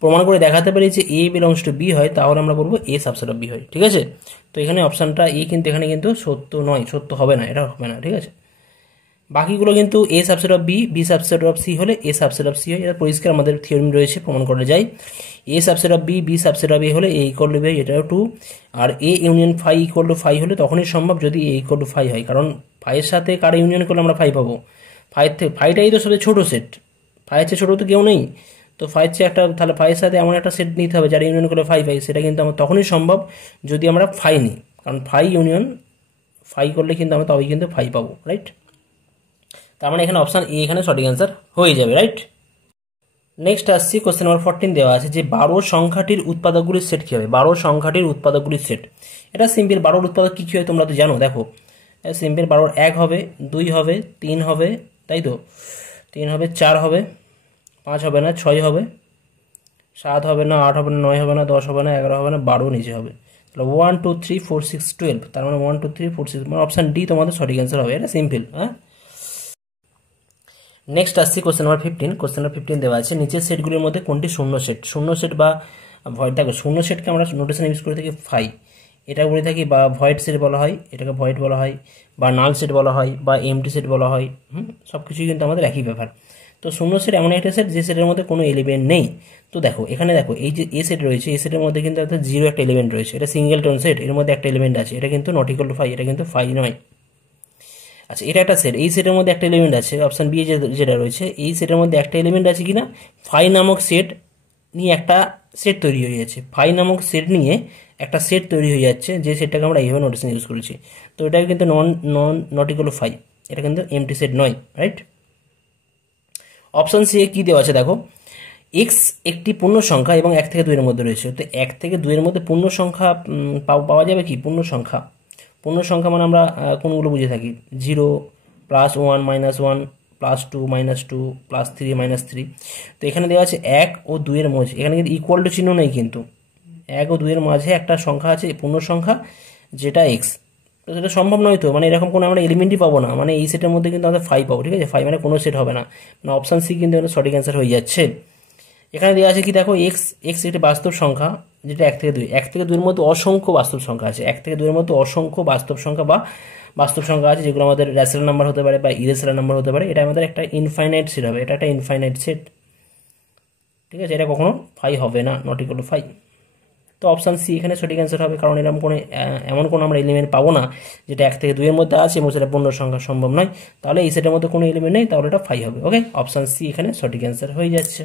প্রমাণ করে দেখাতে পারি যে এ বিলংস টু বি হয়, তাহলে আমরা বলবো এ সাবসেট অফ বি হয়, ঠিক আছে। তো এখানে অপশানটা এ কিন্তু এখানে কিন্তু সত্য নয়, সত্য হবে না, এটা হবে না, ঠিক আছে। বাকিগুলো কিন্তু A subset of B, B subset of C হলে এ সাবসেট অফ সি হয়। এটা পরিষ্কার আমাদের থিওরিম রয়েছে, প্রমাণ করা যায়। A subset of B, B subset of A হলে এ ইকুয়াল টু বি, এটাও 2। আর A union phi equal to phi হলে তখনই সম্ভব যদি এ ইকুয়াল টু ফাই হয়, কারণ ফাইয়ের সাথে কার ইউনিয়ন করলে আমরা ফাই পাবো? ফাইয়ের থেকে, ফাইটাই তো সবচেয়ে ছোটো সেট, ফাইয়ের চেয়ে ছোটো তো কেউ নেই। তো ফাইয়ের চেয়ে একটা, তাহলে ফাইয়ের সাথে এমন একটা সেট নিতে হবে যার ইউনিয়ন করলে ফাই পাই, সেটা কিন্তু আমার তখনই সম্ভব যদি আমরা ফাই নিই, কারণ ফাই ইউনিয়ন ফাই করলে কিন্তু আমরা তবেই কিন্তু ফাই পাবো, রাইট। তার মানে এখানে অপশান এ এখানে সঠিক অ্যান্সার হয়ে যাবে, রাইট। নেক্সট আসছি কোশ্চেন নাম্বার 14 দেওয়া আছে যে 12 সংখ্যাটির উৎপাদকগুলির সেট কী হবে? 12 সংখ্যাটির উৎপাদকগুলির সেট, এটা সিম্পল। 12 উৎপাদক কী কী হয় তোমরা তো জানো, দেখো সিম্পল। 12 1 হবে, 2 হবে, 3 হবে, তাই তো 3 হবে, 4 হবে, 5 হবে না, 6 হবে, 7 হবে না, 8 হবে না, 9 হবে না, 10 হবে না, 11 হবে না, 12 নিচে হবে। তাহলে 1 2 3 4 6 12, তার মানে 1 2 3 4 6, মানে অপশান ডি তোমাদের সঠিক অ্যান্সার হবে। এটা সিম্পল, হ্যাঁ। নেক্সট আসছি কোশ্চেন নাম্বার 15। কোশ্চেন নাম্বার 15 দেওয়া আছে নিচের সেটগুলির মধ্যে কোনটি শূন্য সেট? শূন্য সেট বা ভয়েড, দেখো শূন্য সেটকে আমরা নোটেশন ইউজ করে থাকি ফাই, এটা বলে থাকি, বা ভয়েড সেট বলা হয়, এটাকে ভয়েড বলা হয়, বা নাল সেট বলা হয়, বা এমটি সেট বলা হয়। সব কিছুই কিন্তু আমাদের একই ব্যাপার। তো শূন্য সেট এমন একটা সেট যে সেটের মধ্যে কোনো এলিমেন্ট নেই। তো দেখো এখানে দেখো এই যে এ সেট রয়েছে, এই সেটের মধ্যে কিন্তু একটা জিরো একটা এলিমেন্ট রয়েছে, এটা সিঙ্গেলটন সেট, এর মধ্যে একটা এলিমেন্ট আছে, এটা কিন্তু নট ইকুয়াল টু ফাই, এটা কিন্তু ফাই নয়। আচ্ছা, এটা একটা সেট, এই সেটের মধ্যে একটা এলিমেন্ট আছে, অপশান বি যেটা রয়েছে, এই সেটের মধ্যে একটা এলিমেন্ট আছে কিনা, ফাই নামক সেট নিয়ে একটা সেট তৈরি হয়ে যাচ্ছে, ফাই নামক সেট নিয়ে একটা সেট তৈরি হয়ে যাচ্ছে, যে সেটটাকে আমরা এইভাবে নোটেশন ইউজ করেছি। তো এটা কিন্তু নট ইকুয়াল টু ফাই, এটা কিন্তু এমটি সেট নয়, রাইট। অপশান সি এ কী দেওয়া আছে দেখো, এক্স একটি পূর্ণ সংখ্যা এবং 1 থেকে 2 এর মধ্যে রয়েছে। তো 1 থেকে 2 এর মধ্যে পূর্ণ সংখ্যা পাওয়া যাবে কি? পূর্ণ সংখ্যা, পূর্ণ সংখ্যা মানে আমরা কোনগুলো বুঝে থাকি? 0 +1 -1 +2 -2 +3 -3। তো এখানে দেওয়া আছে 1 ও 2 এর মাঝে, এখানে কিন্তু ইকুয়াল টু চিহ্ন নেই, কিন্তু 1 ও 2 এর মাঝে একটা সংখ্যা আছে পূর্ণ সংখ্যা, যেটা এক্স। তো সেটা সম্ভব নয়, তো মানে এরকম কোনো আমরা এলিমেন্টই পাবো না, মানে এই সেটের মধ্যে কিন্তু আমরা ফাই পাবো, ঠিক আছে। ফাই মানে কোনো সেট হবে না, মানে অপশান সি কিন্তু সঠিক অ্যান্সার হয়ে যাচ্ছে। এখানে দেওয়া আছে কি দেখো, এক্স একটি বাস্তব সংখ্যা যেটা 1 থেকে 2, 1 থেকে 2 এর মধ্যে অসংখ্য বাস্তব সংখ্যা আছে, 1 থেকে 2 এর মধ্যে অসংখ্য বাস্তব সংখ্যা বা বাস্তব সংখ্যা আছে, যেগুলো আমাদের রেশনাল নাম্বার হতে পারে বা ইরেশনাল নাম্বার হতে পারে। এটা আমাদের একটা ইনফাইনাইট সেট হবে, এটা একটা ইনফাইনাইট সেট, ঠিক আছে। এটা কখনো ফাই হবে না, নট ইকুয়াল টু ফাই। তো অপশান সি এখানে সঠিক অ্যান্সার হবে, কারণ এমন কোনো আমরা এলিমেন্ট পাবো না যেটা 1 থেকে 2 এর মধ্যে আছে এবং সেটা পূর্ণ সংখ্যা সম্ভব নয়। তাহলে এই সেটের মধ্যে কোনো এলিমেন্ট নেই, তাহলে এটা ফাই হবে। ওকে, অপশান সি এখানে সঠিক অ্যান্সার হয়ে যাচ্ছে।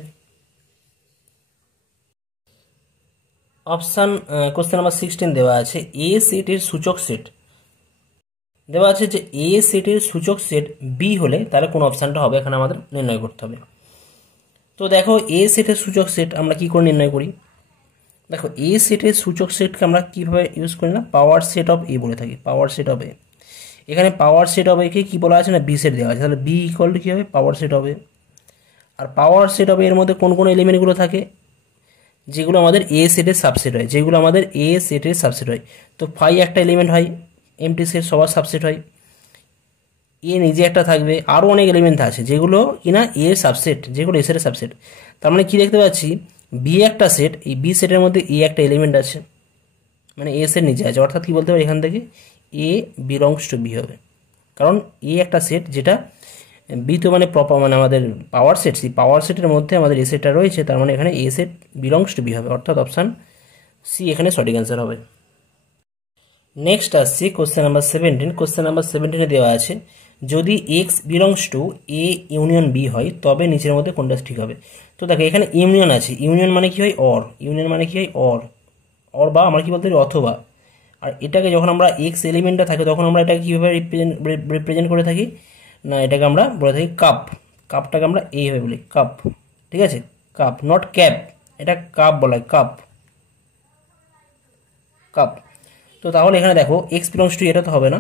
অপশান কোশ্চেন নাম্বার 16 দেওয়া আছে এ সেটের সূচক সেট, দেওয়া আছে যে এ সেটের সূচক সেট বি হলে তাহলে কোন অপশানটা হবে, এখানে আমাদের নির্ণয় করতে হবে। তো দেখো এ সেটের সূচক সেট আমরা কি করে নির্ণয় করি? দেখো এ সেটের সূচক সেটকে আমরা কীভাবে ইউজ করি না, পাওয়ার সেট অফ এ বলে থাকি, পাওয়ার সেট অফ এ। এখানে পাওয়ার সেট অফ একে কী বলা আছে না, বি সেট দেওয়া আছে, তাহলে বি ইকুয়াল টু কী হবে, পাওয়ার সেট অফ এ। আর পাওয়ার সেট অফ এর মধ্যে কোন কোন এলিমেন্টগুলো থাকে, যেগুলো আমাদের এ সেটের সাবসেট হয়, যেগুলো আমাদের এ সেটের সাবসেট হয়। তো ফাই একটা এলিমেন্ট হয়, এমটি সেট সবার সাবসেট হয়। এ নিজে একটা থাকবে, আরও অনেক এলিমেন্ট আছে যেগুলো কিনা এর সাবসেট, যেগুলো এস এর সাবসেট। তার মানে কি দেখতে পাচ্ছি, বি একটা সেট, এই বি সেটের মধ্যে এ একটা এলিমেন্ট আছে, মানে এস এর নিচে আছে। অর্থাৎ কি বলতে পারি এখান থেকে এ বিলংস টু বি হবে, কারণ এ একটা সেট যেটা বি তো মানে প্রপার মানে আমাদের পাওয়ার সেট, সেই পাওয়ার সেটের মধ্যে আমাদের এ সেটটা রয়েছে, তার মানে এখানে এ সেট বিলংস টু বি হবে, অর্থাৎ অপশান সি এখানে সঠিক অ্যান্সার হবে। নেক্সট আসছি কোশ্চেন নাম্বার 17। কোশ্চেন নাম্বার 17-এ দেওয়া আছে যদি x belongs to A union B হয় তবে নিচের মধ্যে কোনটা ঠিক হবে। তো দেখো এখানে ইউনিয়ন আছে, ইউনিয়ন মানে কি হয় অর, ইউনিয়ন মানে কি হয় অর, অর বা আমরা কি বলতে পারি অথবা। আর এটাকে যখন আমরা এক্স এলিমেন্টটা থাকে তখন আমরা এটাকে কীভাবে রিপ্রেজেন্ট করে থাকি, না এটাকে আমরা বলে থাকি কাপ, কাপটাকে আমরা এইভাবে বলি কাপ, ঠিক আছে, কাপ নট ক্যাপ, এটা কাপ বলা হয় কাপ, কাপ। তো তাহলে এখানে দেখো এক্স বিলংস টু এটা তো হবে না,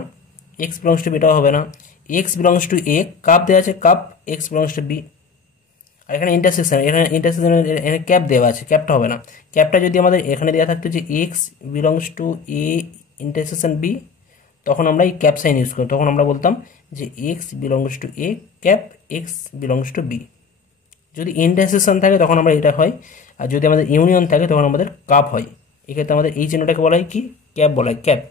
এক্স বিলংস টু এটাও হবে না, x belongs to A, cup দেওয়া আছে cup, x belongs to B. আর এখানে ইন্টারসেকশন, এখানে ইন্টারসেকশন এখানে ক্যাপ দেওয়া আছে, ক্যাপটা হবে না। ক্যাপটা যদি আমাদের এখানে দেওয়া থাকতো যে x belongs to A intersection B, তখন আমরা এই ক্যাপ সাইন ইউজ করি, তখন আমরা বলতাম যে x belongs to A cap x belongs to B. যদি ইন্টারসেকশন থাকে তখন আমরা এটা হয়, আর যদি আমাদের ইউনিয়ন থাকে তখন আমাদের কাপ হয়। এক্ষেত্রে আমাদের এই চিহ্নটাকে বলা হয় কি, ক্যাপ বলা হয়, ক্যাপ,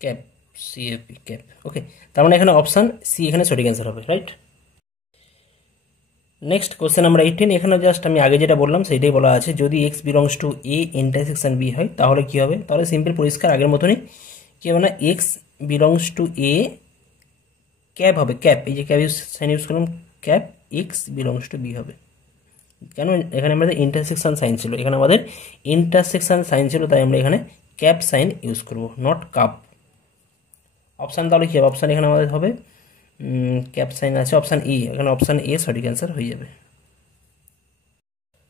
ক্যাপ, সিএপি ক্যাপ। ওকে, তার মানে এখানে অপশান সি এখানে সঠিক অ্যান্সার হবে, রাইট। Next question number 18। এখানে জাস্ট আমি আগে যেটা বললাম সেইটাই বলা আছে, যদি x belongs to A intersection B হয় তাহলে কি হবে। তাহলে সিম্পল পরিষ্কার আগের মতনই কি হবে না, x belongs to A cap হবে, ক্যাপ, এই যে ক্যাপ সাইন ইউজ করলাম cap, x belongs to B হবে। কেন, এখানে আমাদের ইন্টারসেকশন সাইন ছিল, এখানে আমাদের ইন্টারসেকশন সাইন ছিল, তাই আমরা এখানে ক্যাপ সাইন ইউজ করব, নট কাপ। অপশান তাহলে কী হবে, অপশান এখানে আমাদের হবে ক্যাপ সাইন আছে অপশান ই, এখানে অপশান এ সঠিক অ্যান্সার হয়ে যাবে।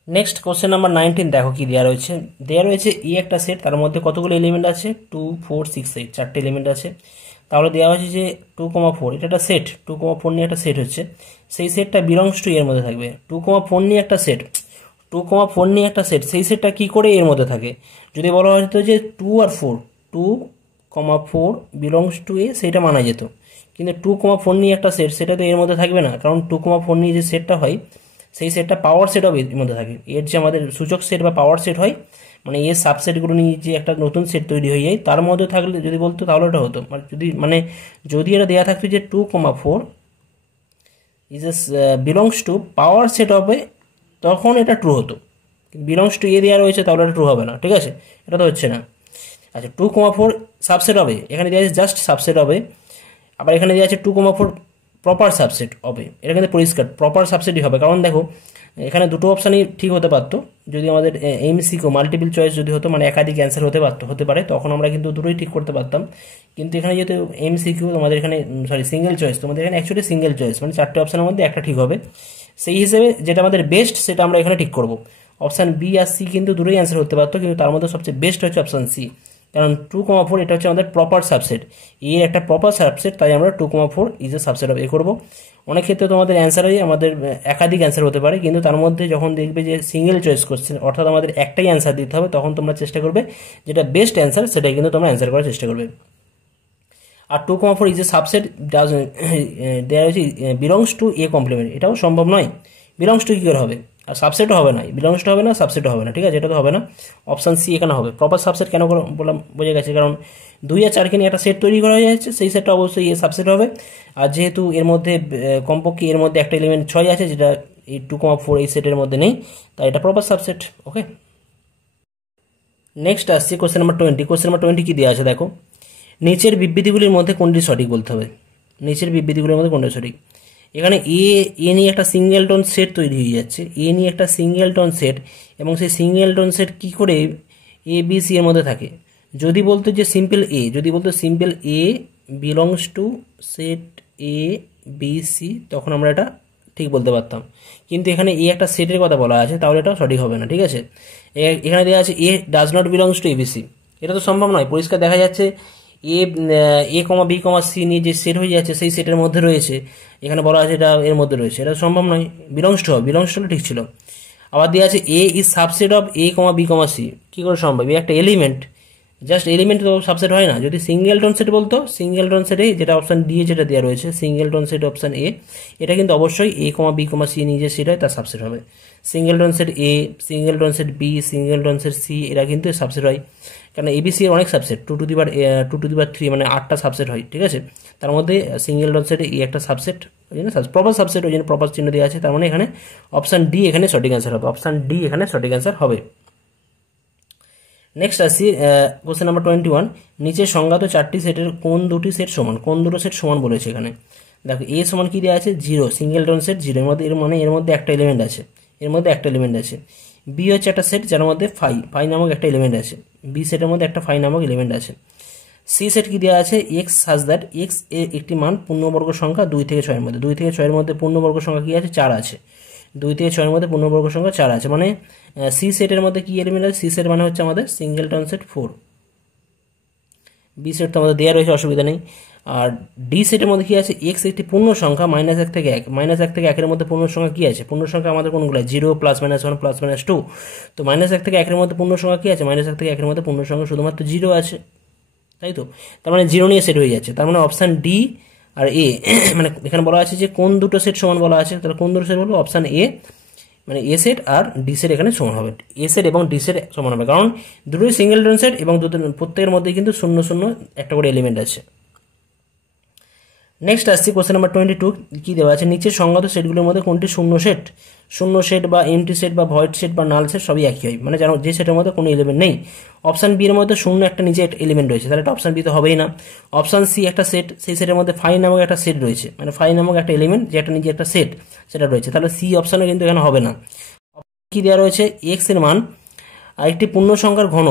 নেক্সট কোশ্চেন নাম্বার 19 দেখো কি দেওয়া রয়েছে, দেওয়া রয়েছে ই একটা সেট, তার মধ্যে কতগুলো এলিমেন্ট আছে 2 4 6 8, চারটে এলিমেন্ট আছে। তাহলে দেওয়া হয়েছে যে 2,4 এটা একটা সেট, 2,4 নিয়ে একটা সেট হচ্ছে, সেই সেটটা বিলংস টু এর মধ্যে থাকবে। 2,4 নিয়ে একটা সেট, 2,4 নিয়ে একটা সেট, সেই সেটটা কী করে এর মধ্যে থাকে। যদি বলা হতো যে 2 আর 4, 2,4 বিলংস টু এ, সেইটা মানা যেত। কিন্তু 2,4 নিয়ে একটা সেট, সেটা তো এর মধ্যে থাকবে না, কারণ 2,4 নিয়ে যে সেটটা হয় সেই সেটটা পাওয়ার সেট হবে এর মধ্যে থাকে। এর যে আমাদের সূচক সেট বা পাওয়ার সেট হয়, মানে এর সাবসেটগুলো নিয়ে যে একটা নতুন সেট তৈরি হয়ে যায়, তার মধ্যে থাকলে যদি বলতো তাহলে এটা হতো। যদি এটা দেওয়া থাকতো যে 2,4 is belongs to power set হবে, তখন এটা ট্রু হতো। বিলংস টু এ দেওয়া রয়েছে তাহলে এটা ট্রু হবে না, ঠিক আছে, এটা তো হচ্ছে না। আচ্ছা 2,4 সাবসেট হবে, এখানে দেওয়া আছে জাস্ট সাবসেট হবে, আবার এখানে দেওয়া আছে 2,4 প্রপার সাবসেট হবে, এটা কিন্তু পরিষ্কার প্রপার সাবসেটই হবে। কারণ দেখো এখানে দুটো অপশানই ঠিক হতে পারতো, যদি আমাদের এমসিকিউ মাল্টিপল চয়েস যদি হতো, মানে একাধিক অ্যান্সার হতে পারে, তখন আমরা কিন্তু দুটোই ঠিক করতে পারতাম। কিন্তু এখানে যেহেতু এমসিকিউ তোমাদের এখানে সিঙ্গেল চয়েস, তোমাদের এখানে অ্যাকচুয়ালি সিঙ্গেল চয়েস, মানে চারটে অপশানের মধ্যে একটা ঠিক হবে। সেই হিসেবে যেটা আমাদের বেস্ট সেটা আমরা এখানে ঠিক করব। অপশান বি আর সি কিন্তু দুটোই অ্যান্সার হতে পারতো, কিন্তু তার মধ্যে সবচেয়ে বেস্ট হচ্ছে অপশান সি, কারণ 2,4 এটা হচ্ছে আমাদের প্রপার সাবসেট, এর একটা প্রপার সাবসেট, তাই আমরা 2,4 ইজ এ সাবসেট অফ এ করবো। অনেক ক্ষেত্রে তোমাদের অ্যান্সারই আমাদের একাধিক অ্যান্সার হতে পারে, কিন্তু তার মধ্যে যখন দেখবে যে সিঙ্গেল চয়েস কোশ্চেন, অর্থাৎ আমাদের একটাই অ্যান্সার দিতে হবে, তখন তোমরা চেষ্টা করবে যেটা বেস্ট অ্যান্সার সেটাই কিন্তু তোমরা অ্যান্সার করার চেষ্টা করবে। আর 2,4 ইজ এ সাবসেট দেওয়া হয়েছে বিলংস টু এ কমপ্লিমেন্ট, এটাও সম্ভব নয়, বিলংস টু কী করে হবে, আর সাবসেটও হবে না, বিলংস টু হবে না, সাবসেটও হবে না, ঠিক আছে, এটা তো হবে না। অপশান সি এখানে হবে প্রপার সাবসেট। কেন বললাম বোঝা গেছে, কারণ 2 আর 4কে নিয়ে একটা সেট তৈরি করা হয়ে যাচ্ছে, সেই সেটটা অবশ্যই এ সাবসেট হবে। আর যেহেতু এর মধ্যে কমপক্ষে এর মধ্যে একটা এলিমেন্ট 6 আছে, যেটা এই 2,4 এই সেটের মধ্যে নেই, তাই এটা প্রপার সাবসেট। ওকে, নেক্সট আসছে কোশ্চেন নাম্বার 20। কোশ্চেন নাম্বার 20 কি দেওয়া আছে দেখো, নিচের বিবৃতিগুলির মধ্যে কোনটি সঠিক বলতে হবে, নিচের বিবৃতিগুলির মধ্যে কোনটি সঠিক। এখানে এ নিয়ে একটা সিঙ্গেলটন সেট তৈরি হয়ে যাচ্ছে, এ নিয়ে একটা সিঙ্গেলটন সেট, এবং সেই সিঙ্গেলটন সেট কী করে এ বি সি এর মধ্যে থাকে। যদি বলতো যে সিম্পল এ, যদি বলতো simple A belongs to set A B C, তখন আমরা এটা ঠিক বলতে পারতাম। কিন্তু এখানে এ একটা সেটের কথা বলা আছে, তাহলে এটা সঠিক হবে না, ঠিক আছে। এখানে দেওয়া আছে এ does not belongs to ABC, এটা তো সম্ভব নয়। পরিষ্কার দেখা যাচ্ছে এ কমা বি কমা সি নিয়ে যে সেট হয়ে যাচ্ছে সেই সেটের মধ্যে রয়েছে, এখানে বলা আছে এটা এর মধ্যে রয়েছে, এটা সম্ভব নয়। বিলংস টু হবে, বিলংস টু ঠিক ছিল। আবার দেওয়া আছে A is subset of A comma B comma C, কী করে সম্ভব, এ একটা এলিমেন্ট জাস্ট এলিমেন্ট তো সাবসেট হয় না। যদি সিঙ্গেলটন সেট বলতো, সিঙ্গেলটন সেটে যেটা অপশান ডি যেটা দেওয়া রয়েছে সিঙ্গেলটন সেট অপশান এ, এটা কিন্তু অবশ্যই এ কমা বি কমা সি নিয়ে যে সেট হয় তার সাবসেট হবে। Singleton set A, singleton set B, singleton set C, এরা কিন্তু সাবসেট হয়। কারণ এবিসি এর অনেক সাবসেট, 2 টু দি পাওয়ার 3 মানে 8টা সাবসেট হয়, ঠিক আছে। তার মধ্যে সিঙ্গেলটন সেট এ একটা সাবসেট, ওই জন্য প্রপার সাবসেট, ওই জন্য প্রপার চিহ্ন দেওয়া আছে। তার মানে এখানে অপশান ডি এখানে সঠিক অ্যান্সার হবে, অপশান ডি এখানে সঠিক অ্যান্সার হবে। নেক্সট আসছি কোশ্চেন নাম্বার 21। নিচের সংজ্ঞাত 4টি সেটের কোন দুটি সেট সমান, কোন দুটো সেট সমান বলেছে এখানে। দেখো এ সমান কি দেওয়া আছে 0, সিঙ্গেলটন সেট 0, এর মধ্যে একটা এলিমেন্ট আছে, বি হচ্ছে একটা সেট যার মধ্যে ফাই নামক একটা এলিমেন্ট আছে, বি সেটের মধ্যে একটা ফাই নামক এলিমেন্ট আছে। সি সেট কি দেওয়া আছে এক্স সাজ দ্যাট এক্স এর একটি মান পূর্ণবর্গ সংখ্যা 2 থেকে 6 এর মধ্যে, 2 থেকে 6 এর মধ্যে পূর্ণবর্গ সংখ্যা কি আছে 4 আছে, 2 থেকে 6 এর মধ্যে পূর্ণবর্গ সংখ্যা 4 আছে। মানে সি সেটের মধ্যে কি এলিমেন্ট আছে, সি সেট মানে হচ্ছে আমাদের সিঙ্গেলটন সেট 4, বি সেট তো আমাদের দেওয়া রয়েছে, অসুবিধা নেই। আর ডি সেটের মধ্যে কি আছে এক্স একটি পূর্ণ সংখ্যা -1 থেকে 1, -1 থেকে 1 এর মধ্যে পূর্ণ সংখ্যা কি আছে, পূর্ণ সংখ্যা আমাদের কোনগুলো 0 +-1 +-2, তো -1 থেকে 1 এর মধ্যে পূর্ণ সংখ্যা কি আছে, -1 থেকে 1 এর মধ্যে পূর্ণ সংখ্যা শুধুমাত্র 0 আছে, তাই তো। তার মানে 0 নিয়ে সেট হয়ে যাচ্ছে। তার মানে অপশান ডি আর এ মানে এখানে বলা আছে যে কোন দুটো সেট সমান বলা আছে, তাহলে কোন দুটো সেট বলবো, অপশান এ মানে এ সেট আর ডি সেট এখানে সমান হবে, এ সেট এবং ডি সেট সমান হবে, কারণ দুটোই সিঙ্গেলটন সেট এবং প্রত্যেকের মধ্যে কিন্তু 0 0 একটা করে এলিমেন্ট আছে। নেক্সট আসছি কোশ্চেন নাম্বার 22। কি দেওয়া আছে নিচের সংজ্ঞাত সেটগুলোর মধ্যে কোনটি শূন্য সেট বা এমটি সেট বা ভয়েড সেট বা নাল সেট সবই একই হয়, মানে জানো যে সেটের মধ্যে কোনো এলিমেন্ট নেই। অপশান বি এর মধ্যে শূন্য একটা নিচে এলিমেন্ট রয়েছে, তাহলে এটা অপশান বি তো হবেই না। অপশান সি একটা সেট, সেই সেটের মধ্যে ফাই নামক একটা সেট রয়েছে, মানে ফাই নামক একটা এলিমেন্ট যে একটা নিচে একটা সেট সেটা রয়েছে, তাহলে সি অপশানে কিন্তু এখানে হবে না। কি দেওয়া রয়েছে এক্স এর মান আর একটি পূর্ণ সংখ্যার ঘন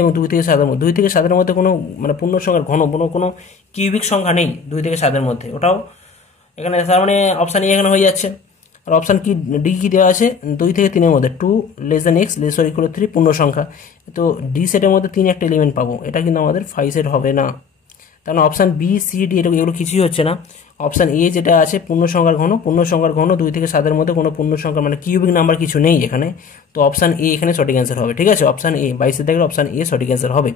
এবং 2 থেকে 7 এর মধ্যে, 2 থেকে 7 এর মধ্যে কোনো মানে পূর্ণ সংখ্যার ঘন কোনো কিউবিক সংখ্যা নেই 2 থেকে 7 এর মধ্যে, ওটাও এখানে, তার মানে অপশান এ এখানে হয়ে যাচ্ছে। আর অপশান কি ডি কি দেওয়া আছে 2 থেকে 3 এর মধ্যে 2 x <= 3 পূর্ণ সংখ্যা, তো ডি সেটের মধ্যে 3 একটা এলিমেন্ট পাবো, এটা কিন্তু আমাদের ফাই সেট হবে না। তার মানে অপশান বি সি ডি এগুলো কিছুই হচ্ছে না। অপশান এ যেটা আছে পূর্ণ সংখ্যার ঘন 2 থেকে 7 এর মধ্যে কোনো পূর্ণ সংখ্যা মানে কিউবিক নাম্বার কিছু নেই এখানে, তো অপশান এ এখানে সঠিক অ্যান্সার হবে, ঠিক আছে। অপশান এ 22 থেকে অপশান এ সঠিক অ্যান্সার হবে।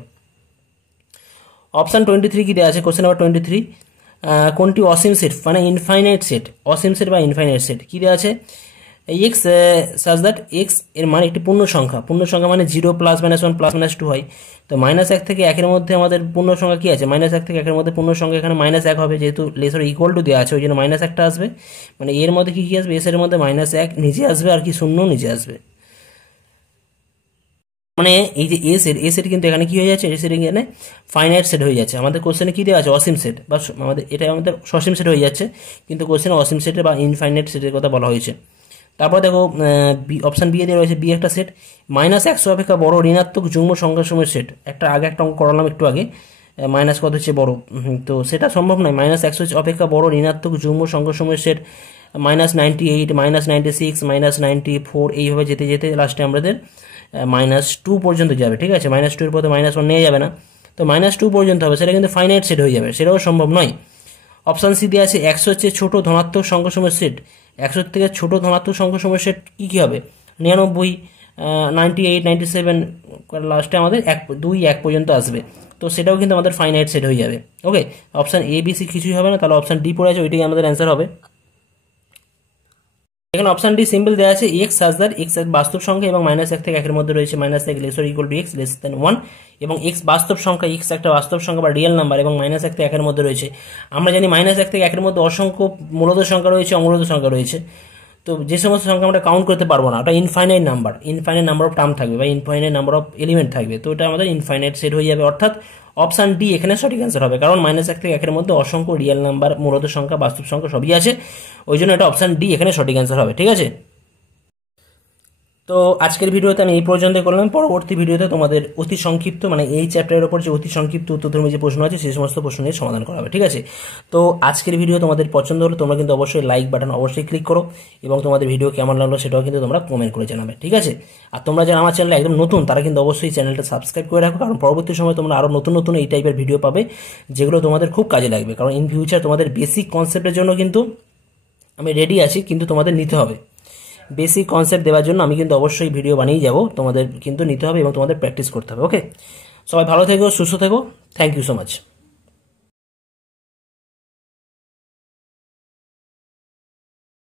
অপশান 23 কি দেওয়া আছে কোশ্চেন নাম্বার 23। কোনটি অসীম সেট মানে ইনফাইনাইট সেট, অসীম সেট বা ইনফাইনাইট সেট কি দেওয়া আছে এক্স সাজ দ্যাট এক্স এর মান একটি পূর্ণ সংখ্যা মানে 0 +-1 +-2 হয়, তো -1 থেকে 1 এর মধ্যে আমাদের পূর্ণ সংখ্যা কি আছে, -1 থেকে 1 এর মধ্যে পূর্ণ সংখ্যা এখানে -1 হবে, যেহেতু লেসার ইকুয়াল টু দেওয়া আছে ওই জন্য -1টা আসবে, মানে এর মধ্যে কি আসবে এস এর মধ্যে -1 নিচে আসবে আর কি 0 নিচে আসবে, মানে এই যে এ সেট কিন্তু এখানে কি হয়ে যাচ্ছে, এ সেট এখানে ফাইনাইট সেট হয়ে যাচ্ছে। আমাদের কোশ্চেনে কি দেওয়া আছে অসীম সেট, বা আমাদের এটা আমাদের সসীম সেট হয়ে যাচ্ছে, কিন্তু কোশ্চেনে অসীম সেটের বা ইনফাইনাইট সেটের কথা বলা হয়েছে। তারপর দেখো অপশান বি এ দেওয়া রয়েছে বি একটা সেট -100 অপেক্ষা বড় ঋণাত্মক যুগ্ম সংখ্যাসমূহের সেট, একটা একটা অঙ্ক করালাম একটু আগে, মাইনাস কত হচ্ছে বড়, তো সেটা সম্ভব নয়। -100 অপেক্ষা বড় ঋণাত্মক যুগ্ম সংখ্যাসমূহের সেট -98 -96 -94 এইভাবে যেতে যেতে লাস্টে আমাদের -2 পর্যন্ত যাবে, ঠিক আছে। -2 এর পথে -1 নিয়ে যাবে না, তো -2 পর্যন্ত হবে, সেটা কিন্তু ফাইনাইট সেট হয়ে যাবে, সেটাও সম্ভব নয়। অপশান সি দিয়ে আছে 100 হচ্ছে ছোট ধনাত্মক সংখ্যাসমূহের সেট, 100 থেকে ছোট ধনাত্মক সংখ্যাসমূহের সেট কি হবে 99 98 97 লাস্টে আমাদের 1 পর্যন্ত আসবে, তো সেটাও কিন্তু আমাদের ফাইনাইট সেট হয়ে যাবে। ওকে, অপশান এ বি সি কিছুই হবে না, তাহলে অপশান ডি পড়ে আছে, ওইটাই আমাদের অ্যান্সার হবে। এখানে অপশান ডি সিম্পল দেওয়া আছে এক্স সাজ দ্যাট এক্স বাস্তব সংখ্যা এবং -1 থেকে 1 এর মধ্যে রয়েছে -1 <= x <1 এবং এক্স বাস্তব সংখ্যা, এক্স একটা বাস্তব সংখ্যা বা রিয়েল নাম্বার এবং -1 থেকে 1 এর মধ্যে রয়েছে। আমরা জানি -1 থেকে 1 এর মধ্যে অসংখ্য মূলদ সংখ্যা রয়েছে, অমূলদ সংখ্যা রয়েছে, তো যে সমস্ত সংখ্যা আমরা কাউন্ট করতে পারবো না, ওটা ইনফাইনাইট নাম্বার অফ টার্ম থাকবে বা ইনফাইনাইট নাম্বার অফ এলিমেন্ট থাকবে, তো এটা আমাদের ইনফাইনাইট সেট হয়ে যাবে, অর্থাৎ অপশান ডি এখানে সঠিক অ্যান্সার হবে, কারণ -1 থেকে 1 এর মধ্যে অসংখ্য রিয়েল নাম্বার, মূলদ সংখ্যা, বাস্তব সংখ্যা সবই আছে, ওই জন্য এটা অপশান ডি এখানে সঠিক অ্যান্সার হবে, ঠিক আছে। তো আজকের ভিডিওতে আমি এই পর্যন্ত করলাম, পরবর্তী ভিডিওতে তোমাদের অতি সংক্ষিপ্ত মানে এই চ্যাপ্টারের উপর যে অতি সংক্ষিপ্ত উত্তরধর্মী যে প্রশ্ন আছে সেই সমস্ত প্রশ্নের সমাধান করা হবে, ঠিক আছে। তো আজকের ভিডিও তোমাদের পছন্দ হলে তোমরা কিন্তু অবশ্যই লাইক বাটন অবশ্যই ক্লিক করো এবং তোমাদের ভিডিও কেমন লাগলো সেটাও কিন্তু তোমরা কমেন্ট করে জানাবে, ঠিক আছে। আর তোমরা যারা আমার চ্যানেলে একদম নতুন তারা কিন্তু অবশ্যই চ্যানেলটা সাবস্ক্রাইব করে রাখো, কারণ পরবর্তী সময় তোমরা আরও নতুন নতুন এই টাইপের ভিডিও পাবে যেগুলো তোমাদের খুব কাজে লাগবে, কারণ ইন ফিউচার তোমাদের বেসিক কনসেপ্টের জন্য কিন্তু আমি রেডি আছি, কিন্তু তোমাদের নিতে হবে, বেসিক কনসেপ্ট দেওয়ার জন্য আমি কিন্তু অবশ্যই ভিডিও বানিয়ে যাব, তোমাদের কিন্তু নিতে হবে এবং তোমাদের প্র্যাকটিস করতে হবে। ওকে, সবাই ভালো থেকো, সুস্থ থেকো। Thank you so much.